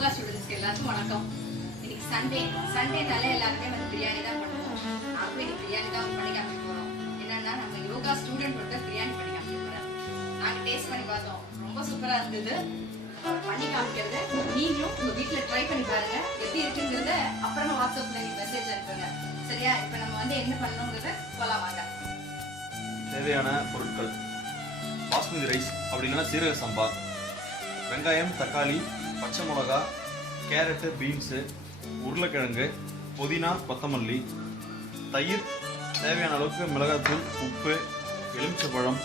யோகா ஸ்டூடெண்ட்ஸ்க்கு எல்லாருக்கும் வணக்கம். இன்னைக்கு சண்டேனால எல்லாருமே வந்து பிரியாணி தான் பண்ணுவோம். நாங்களும் இன்னைக்கு பிரியாணி தான் பண்ணி காமிக்க போறோம். என்னன்னா நம்ம யோகா ஸ்டூடெண்ட் வந்து பிரியாணி பண்ணி காமிக்க போறோம். நாங்க டேஸ்ட் பண்ணி பார்த்தோம், ரொம்ப சூப்பரா இருந்தது. பண்ணி காமிக்கிறது நீங்களும் உங்க வீட்டுல ட்ரை பண்ணி பாருங்க. எப்படி இருக்குங்கிறத அப்புறமா வாட்ஸ்அப்ல நீங்க மெசேஜ் அனுப்புங்க. சரியா? இப்ப நம்ம வந்து என்ன பண்ணணுங்கிறத போலாம் வாங்க. தேவையான பொருட்கள்: பாஸ்மதி ரைஸ் அப்படின்னா சீரக சம்பா, வெங்காயம், தக்காளி, பச்சை மிளகா, கேரட்டு, பீன்ஸு, உருளைக்கிழங்கு, புதினா, கொத்தமல்லி, தயிர், தேவையான அளவுக்கு மிளகாத்தூள், உப்பு, எலுமிச்சைப்பழம்,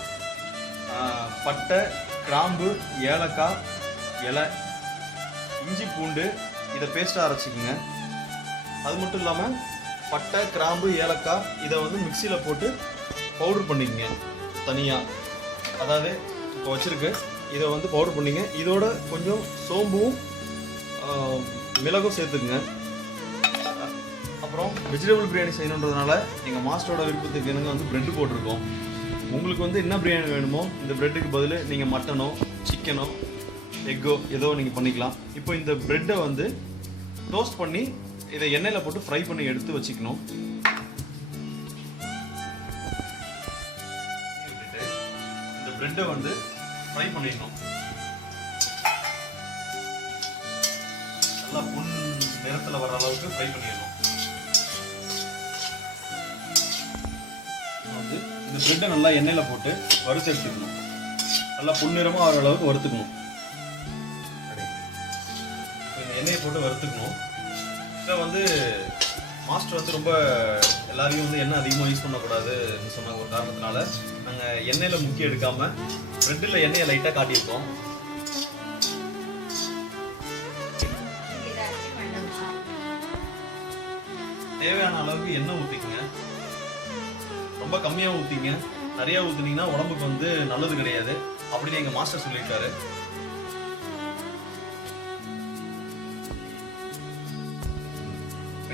பட்டை, கிராம்பு, ஏலக்காய், இலை, இஞ்சி, பூண்டு. இதை பேஸ்ட்டாக அரைச்சிக்கோங்க. அது மட்டும் இல்லாமல் பட்டை, கிராம்பு, ஏலக்காய் இதை வந்து மிக்சியில் போட்டு பவுடர் பண்ணிக்கங்க தனியாக. அதாவது இப்போ வச்சுருக்கு, இதை வந்து பவுடர் பண்ணிங்க. இதோட கொஞ்சம் சோம்பும் மிளகும் சேர்த்துக்குங்க. அப்புறம் வெஜிடபிள் பிரியாணி செய்யணுன்றதுனால எங்கள் மாஸ்டரோட விருப்பத்துக்கு எனக்கு வந்து ப்ரெட்டு போட்டிருக்கோம். உங்களுக்கு வந்து என்ன பிரியாணி வேணுமோ இந்த ப்ரெட்டுக்கு பதில் நீங்கள் மட்டனோ, சிக்கனோ, எக்கோ ஏதோ நீங்கள் பண்ணிக்கலாம். இப்போ இந்த ப்ரெட்டை வந்து டோஸ்ட் பண்ணி இதை எண்ணெயில் போட்டு ஃப்ரை பண்ணி எடுத்து வச்சுக்கணும். இந்த ப்ரெட்டை வந்து ஃப்ரை பண்ணிடணும். நல்லா பொன் நிறத்தில் வர அளவுக்கு ஃப்ரை பண்ணிடணும். வந்து இந்த ப்ரெட்டை நல்லா எண்ணெயில் போட்டு வறுத்து எடுத்துக்கணும். நல்லா பொன்னிறமாக ஆகிற அளவுக்கு வறுத்துக்கணும். இந்த எண்ணெயை போட்டு வறுத்துக்கணும். இதை வந்து மாஸ்டர் வந்து ரொம்ப எல்லாரையும் வந்து எண்ணெய் அதிகமாக யூஸ் பண்ணக்கூடாதுன்னு சொன்ன ஒரு காரணத்தினால நாங்கள் எண்ணெயில் முக்கி எடுக்காமல் ப்ரெட்டில் எண்ணெயை லைட்டாக காட்டியிருக்கோம். தேவையான அளவுக்கு எண்ணெய் ஊற்றிக்குங்க. ரொம்ப கம்மியாக ஊற்றிங்க. நிறையா ஊற்றினீங்கன்னா உடம்புக்கு வந்து நல்லது கிடையாது அப்படின்னு எங்கள் மாஸ்டர் சொல்லியிருக்காரு.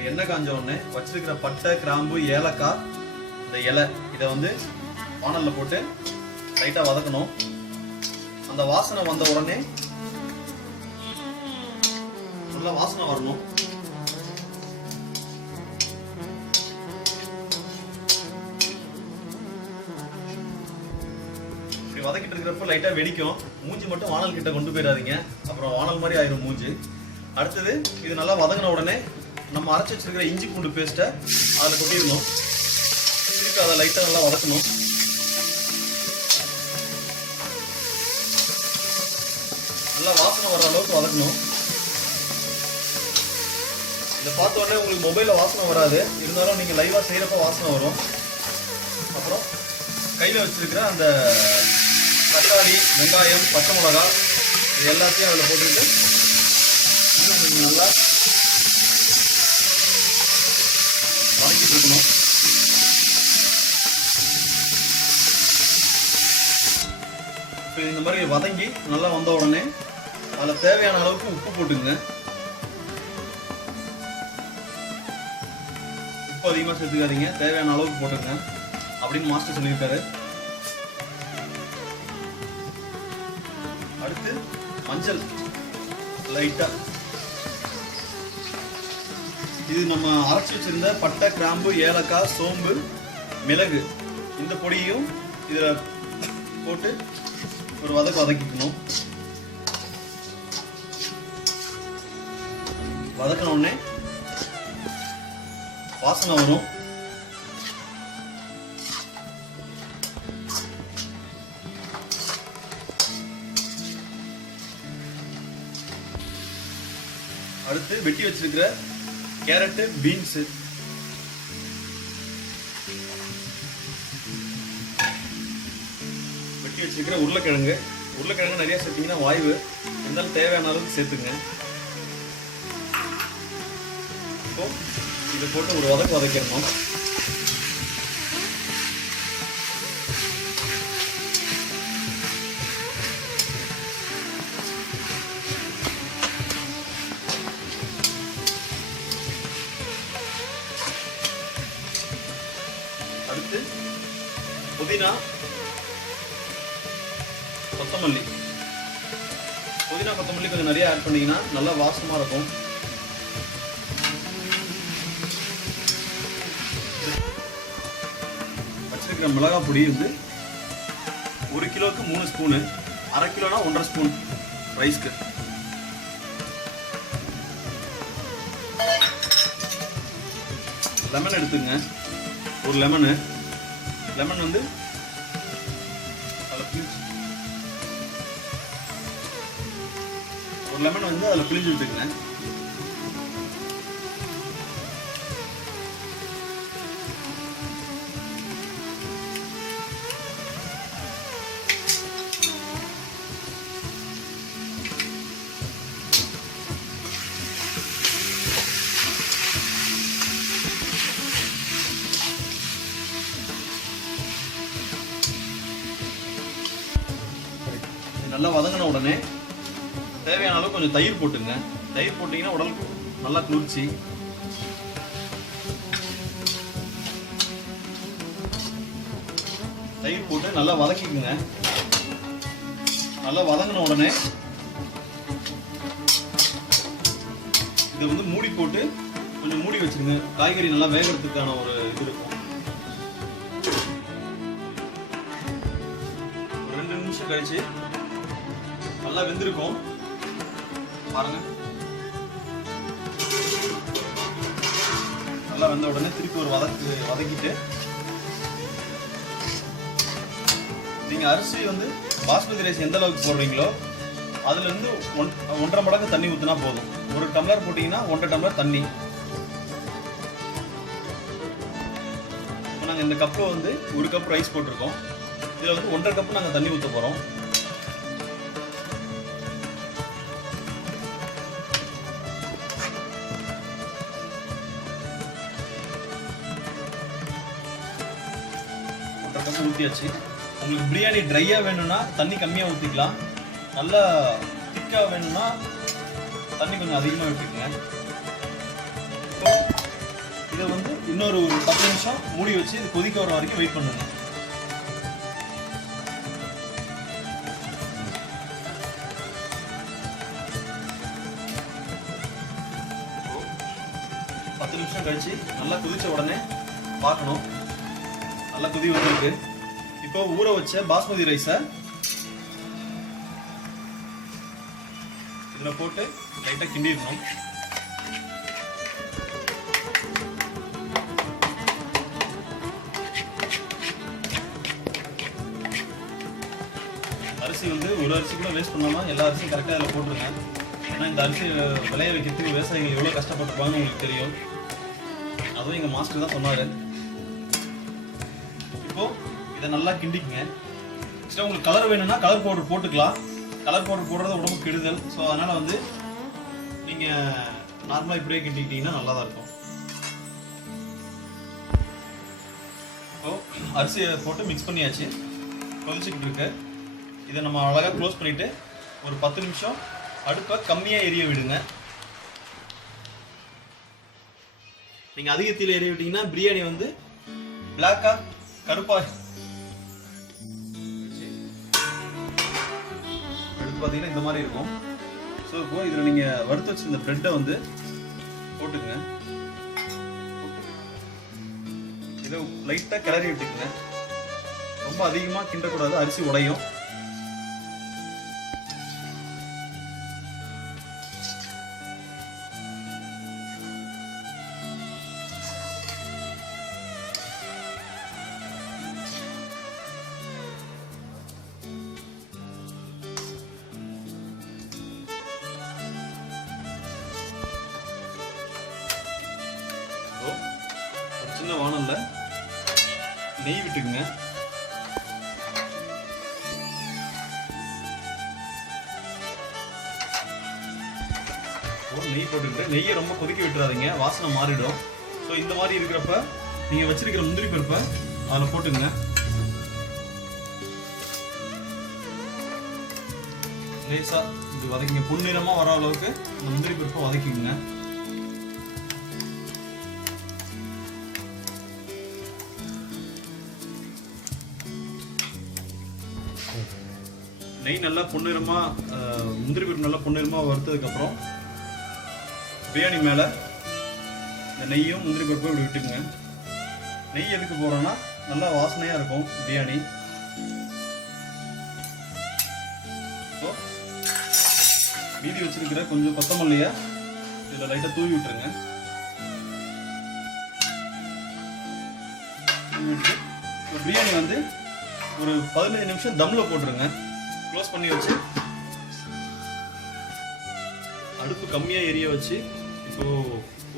எண்ணெய் காஞ்ச உடனே வச்சிருக்கிற பட்டை, கிராம்பு, ஏலக்காய், இந்த இலை இதை வந்து வானல்ல போட்டு லைட்டாக வதக்கணும். அந்த வாசனை வந்த உடனே நல்லா வாசனை வரணும். இப்படி வதக்கிட்டு இருக்கிறப்ப லைட்டாக வெடிக்கும். மூஞ்சி மட்டும் வானல் கிட்ட கொண்டு போயிடாதீங்க, அப்புறம் வானல் மாதிரி ஆயிரும் மூஞ்சி. அடுத்தது இது நல்லா வதங்கின உடனே நம்ம அரைச்சி வச்சிருக்கிற இஞ்சி பூண்டு பேஸ்ட்டை அதில் கொட்டிடணும். திருப்பி அதை லைட்டாக நல்லா வதக்கணும். நல்லா வாசனை வர்ற அளவுக்கு வதக்கணும். இதை பார்த்த உடனே உங்களுக்கு மொபைலில் வாசனை வராது, இருந்தாலும் நீங்கள் லைவாக செய்கிறப்ப வாசனை வரும். அப்புறம் கையில் வச்சிருக்கிற அந்த தக்காளி, வெங்காயம், பச்சை மிளகா இது எல்லாத்தையும் அதில் போட்டுக்கிட்டு இன்னும் கொஞ்சம் நல்லா வதக்கிட்டு இருக்கணும். இப்போ இந்த மாதிரி வதங்கி நல்லா வந்த உடனே அதில் தேவையான அளவுக்கு உப்பு போட்டுங்க. உப்பு அதிகமாக சேர்த்துக்காதீங்க, தேவையான அளவுக்கு போட்டுங்க அப்படின்னு மாஸ்டர் சொல்லியிருக்காரு. அடுத்து மஞ்சள் லைட்டா. இது நம்ம அரைச்சி வச்சிருந்த பட்டை, கிராம்பு, ஏலக்காய், சோம்பு, மிளகு இந்த பொடியும் இதில் போட்டு ஒரு வதக்கிக்கணும். வதக்கின உடனே வாசனை வரும். அடுத்து வெட்டி வச்சிருக்கிற கேரட்டு, பீன்ஸு, வெட்டி வச்சிருக்கிற உருளைக்கிழங்கு நிறைய சேர்த்தீங்கன்னா வாய்வு, இருந்தாலும் தேவையான அளவுக்கு சேர்த்துங்க. இப்போ இதை போட்டு ஒரு வதக்கிடணும். அடுத்து புதினா, கொத்தமல்லி புதினா கொத்தமல்லி கொஞ்சம் நிறைய ஆட் பண்ணிங்கன்னா நல்லா வாசமாக இருக்கும். வச்சிருக்கிற மிளகாய் பொடி வந்து 1 கிலோவுக்கு 3 ஸ்பூனு, அரை கிலோனா 1.5 ஸ்பூன் ரைஸ்க்கு. லெமன் எடுத்துங்க, ஒரு லெமன் வந்து அதில் பிழிஞ்சு விட்டுக்குங்க. நல்லா வதங்கின உடனே தேவையான அளவு கொஞ்சம் தயிர் போட்டுங்க. தயிர் போட்டிங்கன்னா உடலுக்கு நல்லா குளிர்ச்சி. தயிர் போட்டு நல்லா வதக்கிக்குங்க. நல்லா வதங்கின உடனே இதை வந்து மூடி போட்டு கொஞ்சம் மூடி வச்சிருங்க. காய்கறி நல்லா வேகிறதுக்கான ஒரு இது இருக்கும். ஒரு 2 நிமிஷம் கழிச்சு நல்லா வெந்திருக்கும் பாருங்க. நல்லா வெந்த உடனே திருப்பி ஒரு வதக்கிட்டு நீங்க அரிசி வந்து பாஸ்மதி ரைஸ் எந்த அளவுக்கு போடுறீங்களோ அதுல இருந்து 1.5 மடங்கு தண்ணி ஊத்தினா போதும். 1 டம்ளர் போட்டீங்கன்னா 1.5 டம்ளர் தண்ணி. நாங்க இந்த கப்ல வந்து 1 கப் ரைஸ் போட்டிருக்கோம். இதுல வந்து 1.5 கப் நாங்க தண்ணி ஊத்த போறோம். ஊற்றியாச்சு. உங்களுக்கு பிரியாணி ட்ரையா வேணும்னா தண்ணி கம்மியா ஊற்றிக்கலாம். நல்லா திக்கா வேணும்னா தண்ணி கொஞ்சம் அதிகமாக விட்டுக்குங்க. இதை வந்து இன்னொரு 10 நிமிஷம் மூடி வச்சு இது கொதிக்க வர வரைக்கும் வெயிட் பண்ணுங்க. பத்து நிமிஷம் கழிச்சு நல்லா கொதிச்ச உடனே பார்க்கணும். நல்லா கொதி வந்திருக்கு. இப்போ ஊற வச்ச பாஸ்மதி ரைஸை இதில் போட்டு லைட்டாக கிண்டிடணும். அரிசி வந்து ஒரு அரிசி கூட வேஸ்ட் பண்ணாமல் எல்லா அரிசியும் கரெக்டாக அதில் போட்டுருங்க. ஏன்னா இந்த அரிசி விளைய வைக்கிறதுக்கு விவசாயிகள் எவ்வளோ கஷ்டப்பட்டுருப்பாங்கன்னு உங்களுக்கு தெரியும். அதுவும் எங்கள் மாஸ்டர் தான் சொன்னார். இப்போ இதை நல்லா கிண்டிக்குங்க. நெக்ஸ்ட் உங்களுக்கு கலர் வேணும்னா கலர் பவுடர் போட்டுக்கலாம். கலர் பவுடர் போடுறது உடம்புக்கு கெடுதல். ஸோ அதனால் வந்து நீங்கள் நார்மலாக இப்படியே கிண்டிக்கிட்டீங்கன்னா நல்லா தான் இருக்கும். இப்போ அரிசியை போட்டு மிக்ஸ் பண்ணியாச்சு. கொதிச்சுக்கிட்டு இருக்கு. இதை நம்ம அழகாக க்ளோஸ் பண்ணிவிட்டு ஒரு 10 நிமிஷம் அடுப்பை கம்மியாக எரிய விடுங்க. நீங்கள் அதிக தீயில எரிய விட்டீங்கன்னா பிரியாணி வந்து பிளாக்காக கருப்பாக எடுத்து பார்த்தீங்கன்னா இந்த மாதிரி இருக்கும். ஸோ இப்போ இதில் நீங்கள் வறுத்து வச்சு இந்த ப்ரெட்டை வந்து போட்டுக்குங்க. இதை லைட்டாக கிளறி விட்டுக்குங்க. ரொம்ப அதிகமாக கிண்டக்கூடாது, அரிசி உடையும். சின்ன வானல்ல நெய் விட்டுக்குங்க. நெய் போட்டுக்கிட்டு நெய்யை ரொம்ப கொதிக்க விட்டுறாதீங்க, வாசனை மாறிடும். ஸோ இந்த மாதிரி இருக்கிறப்ப நீங்கள் வச்சிருக்கிற முந்திரி பருப்பை அதில் போட்டுங்க. லேசாக இது வதக்கிங்க. பொன்னிறமாக வர அளவுக்கு இந்த முந்திரி பருப்பை வதக்கிங்க. நெய் நல்லா பொன்னிறமாக முந்திரி பருப்பு நல்லா பொன்னிறமாக வறுத்ததுக்கப்புறம் பிரியாணி மேலே இந்த நெய்யும் முந்திரி பருப்பும் இப்படி விட்டுக்குங்க. நெய் எதுக்கு போகிறோன்னா நல்லா வாசனையாக இருக்கும் பிரியாணி. மீதி வச்சிருக்கிற கொஞ்சம் கொத்தமல்லியை இதில் லைட்டாக தூவி விட்டுருங்க. பிரியாணி வந்து ஒரு 15 நிமிஷம் தம்ல போட்டுருங்க. க்ளோஸ் பண்ணி வச்சு அடுப்பு கம்மியாக எரிய வச்சு இப்போ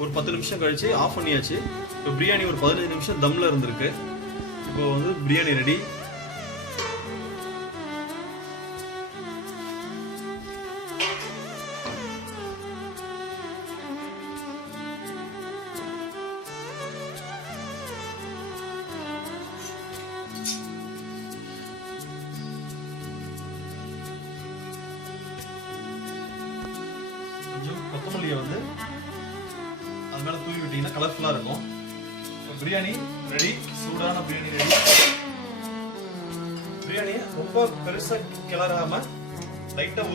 ஒரு 10 நிமிஷம் கழிச்சு ஆஃப் பண்ணியாச்சு. இப்போ பிரியாணி ஒரு 15 நிமிஷம் தம்ல இருந்திருக்கு. இப்போ வந்து பிரியாணி ரெடி. கொத்தமல்லியை வந்து அது மேலே தூவி விட்டீங்கன்னா கலர்ஃபுல்லாக இருக்கும். இப்போ பிரியாணி ரெடி. சூடான பிரியாணி ரெடி. பிரியாணியை ரொம்ப பெருசாக கிளறாம லைட்டாக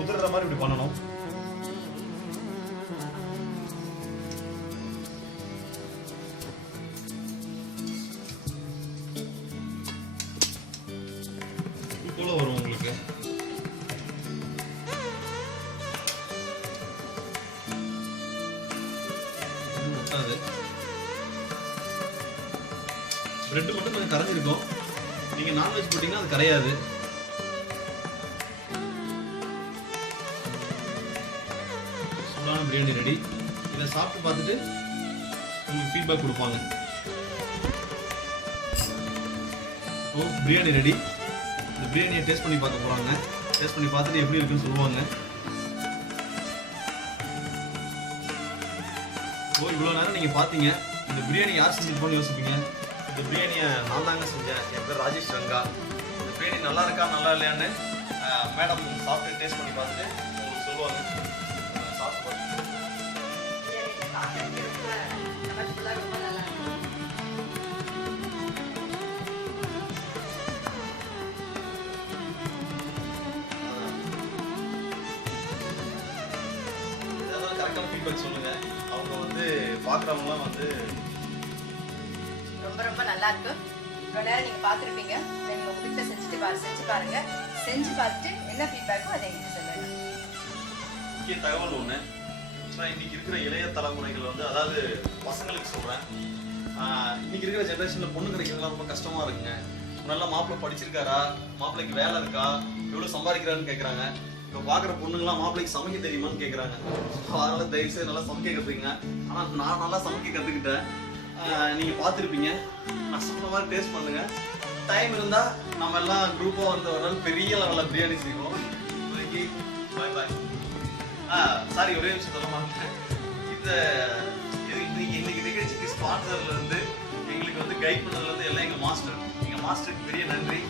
உதிர்ற மாதிரி இப்படி பண்ணணும். போல வரும் உங்களுக்கு. பிரெட் மட்டும் கொஞ்சம் கரைஞ்சிருக்கும். நீங்க நான்வெஜ் போட்டீங்கன்னா அது கரையாது. சூடான பிரியாணி ரெடி. இதை சாப்பிட்டு பார்த்துட்டு உங்களுக்கு ஃபீட்பேக் கொடுப்பாங்க. இப்போ பிரியாணி ரெடி. இந்த பிரியாணியை டேஸ்ட் பண்ணி பார்க்க போறாங்க. டேஸ்ட் பண்ணி பார்த்துட்டு எப்படி இருக்குன்னு சொல்லுவாங்க. ஓ, இவ்வளோ நேரம் நீங்கள் பார்த்தீங்க. இந்த பிரியாணி யார் செஞ்சுருப்போன்னு யோசிப்பீங்க. இந்த பிரியாணியை நான் தாங்க செஞ்சேன். என் பேர் ராஜேஷ் ரங்கா. இந்த பிரியாணி நல்லா இருக்கா நல்லா இல்லையான்னு மேடம் சாப்பிட்டு டேஸ்ட் பண்ணி பார்த்துட்டு உங்களுக்கு சொல்லுவாங்க. சாப்பிட்டு ஏதாவது கரெக்டான ஃபீட்பேக் சொல்லுங்கள். அவங்க வந்து பார்க்குறவங்களாம் வந்து ரொம்ப ரொம்ப நல்லா இருக்கு. இவ்வளோ நேரம் நீங்கள் பார்த்துருப்பீங்க. நீங்கள் உங்கள் வீட்டில் செஞ்சு பாருங்க. செஞ்சு பார்த்துட்டு என்ன ஃபீட்பேக்கோ அதை எங்களுக்கு சொல்லுங்கள். முக்கிய தகவல் ஒன்று. இன்னைக்கு இருக்கிற இளைய தலைமுறைகள் வந்து, அதாவது பசங்களுக்கு சொல்கிறேன், இன்னைக்கு இருக்கிற ஜென்ரேஷனில் பொண்ணு கிடைக்கிறதுலாம் ரொம்ப கஷ்டமாக இருக்குங்க. நல்லா மாப்பிள்ளை படிச்சிருக்காரா, மாப்பிள்ளைக்கு வேலை இருக்கா, எவ்வளோ சம்பாதிக்கிறான்னு கேட்குறாங்க. இப்போ பார்க்குற பொண்ணுங்களாம் மாப்பிள்ளைக்கு சமைக்க தெரியுமான்னு கேட்குறாங்க. அதனால் தயவுசெய்து நல்லா சமைக்க கற்றுக்குங்க. ஆனால் நான் நல்லா சமைக்க கற்றுக்கிட்டேன். நீங்கள் பார்த்துருப்பீங்க. நான் சொன்ன மாதிரி டேஸ்ட் பண்ணுங்கள். டைம் இருந்தால் நம்ம எல்லாம் குரூப்பாக வந்து ஒரு நாள் பெரிய லெவலில் பிரியாணி செய்வோம். இன்னைக்கு பாய் பாய். சாரி, ஒரே விஷயம் சொல்ல மாட்டேன். இன்னைக்கு நிகழ்ச்சிக்கு ஸ்பான்சர்லேருந்து எங்களுக்கு வந்து கைட் பண்ணதுலேருந்து எல்லாம் எங்கள் மாஸ்டருக்கு பெரிய நன்றி.